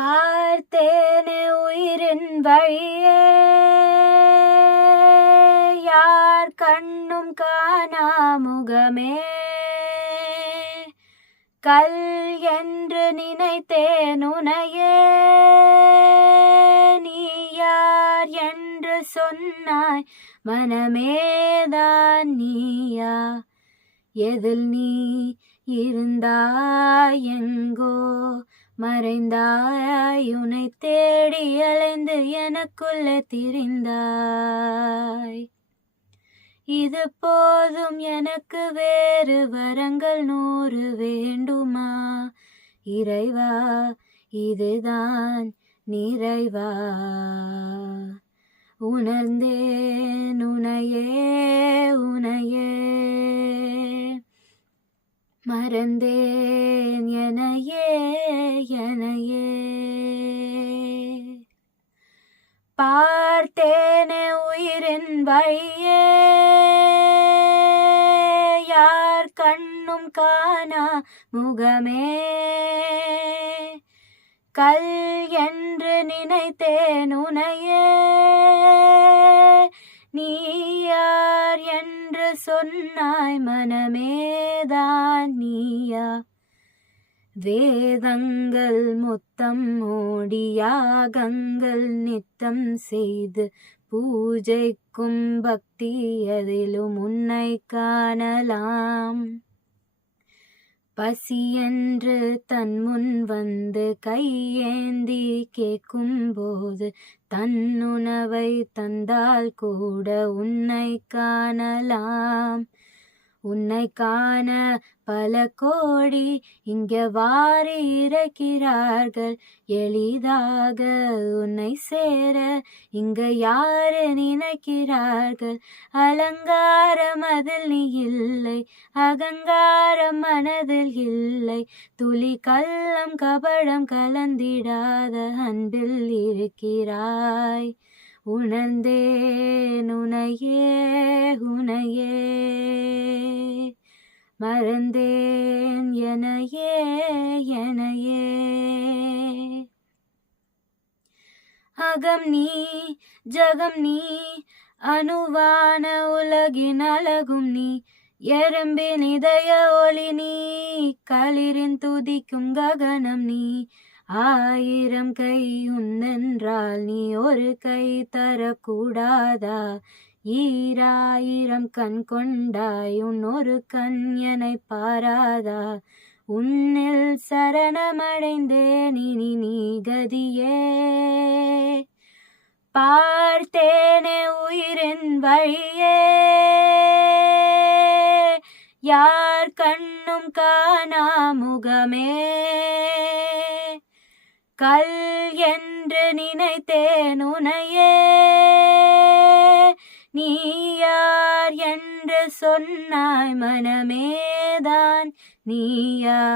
பார்த்தேனே உயிரின் வழியே, யார் கண்ணும் காணா முகமே. கல் என்று நினைத்தேன் உனையே, நீ யார் என்று சொன்னாய் மனமேதான் நீயா. எதில் நீ இருந்தாய், எங்கோ மறைந்தாய், உன்னை தேடி அலைந்து எனக்குள்ளே திரிந்தாய். இது போதும் எனக்கு, வேறு வரங்கள் 100 வேண்டுமா? இறைவா, இதுதான் நிறைவா? உணர்ந்தேன் உனையே உனையே, மறந்தேன் எனையே எனையே. பார்த்தேனே உயிரின் வழியே, யார் கண்ணும் காணா முகமே. கல் என்று நினைத்தேன் உனையே, நீ யார் என்று சொன்னாய் மனமேதான் நீயா. வேதங்கள் மொத்தம் ஓடி, யாகங்கள் நித்தம் செய்து பூஜைக்கும் பக்தி, அதிலும் உன்னை காணலாம். பசி என்று தன் முன் வந்து கையேந்தி கேட்கும்போது, தன் உணவை தந்தால் கூட உன்னை காணலாம். உன்னை காண பல கோடி இங்கே வாரி இறக்கிறார்கள், எளிதாக உன்னை சேர இங்க யாரு நினைக்கிறார்கள். அலங்காரம் அதில் நீ இல்லை, அகங்காரம் மனதில் இல்லை, துளி கள்ளம் கபடம் கலந்திடாத அன்பில் இருக்கிறாய். உணர்ந்தேன் உனையே உனையே, மறந்தேன் எனையே எனையே. அகம் நீ ஜகம் நீ, அணுவான உலகின் அழகும் நீ. எறும்பின் இதய ஒளி நீ, களிரின் துதிக்கும் ககனம் நீ. 1000 கை உன்னென்றால் நீ ஒரு கை தரக்கூடாதா? 1000 கண் கொண்டாய், உன் ஒரு கண் என்னை பாராதா? உன்னில் சரணமடைந்தேன், இனி நீ கதியே. பார்த்தேனே உயிரின் வழியே, யார் கண்ணும் காணா முகமே. கல் என்று நினைத்தேன் உனையே, நீ யார் என்று சொன்னாய் மனமேதான் நீயா.